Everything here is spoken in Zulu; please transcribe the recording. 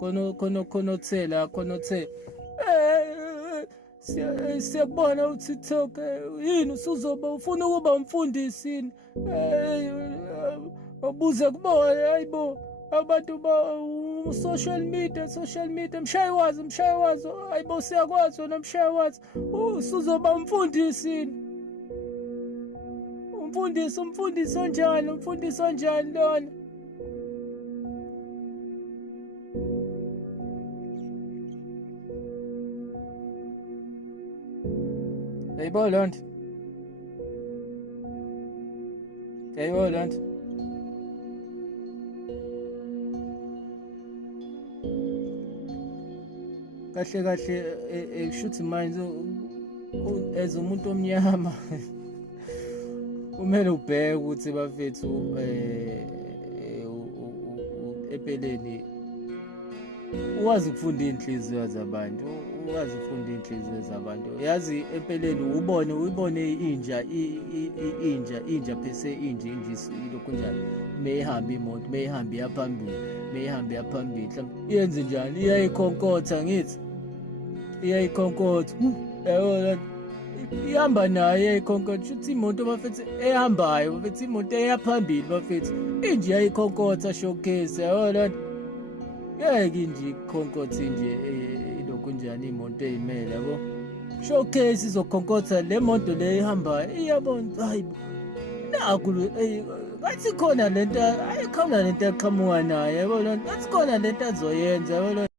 khona othela khona othe siyakubona uTikTok yini usuzoba ufuna ukuba umfundisi yini ubuze kubona hayibo abantu social media mshayi wazi hayibo siyakwazi wena mshayi wazi usuzoba umfundisi yini umfundisi onjani lona yayibo lonto kahle kushuthi manje as umuntu omnyama kumele ubheke ukuthi bafethu empeleni uwazi ukufunda inhliziyo zabantu yazi empeleni uyibone inja phese inja lokhu njalo mehamba imoto mehamba yaphambili mhlawumbe yenze njani iyayikhonkotha ngithi yabo ihamba nayo iyayikhonkotha shuthi imoto bafethu ehambayo bafethu imoto eyaphambili bafethu inje iyayikhonkotha showcase yabo lona ngeke nje ikhonkothe nje lokhu njani imoto eyimele yabo showcase izokhonkotha le moto le ihambayo iyabona hayibo naku ngathi khona lento eqhamuka nayo yabo lona ngathi khona lento azoyenza yabo.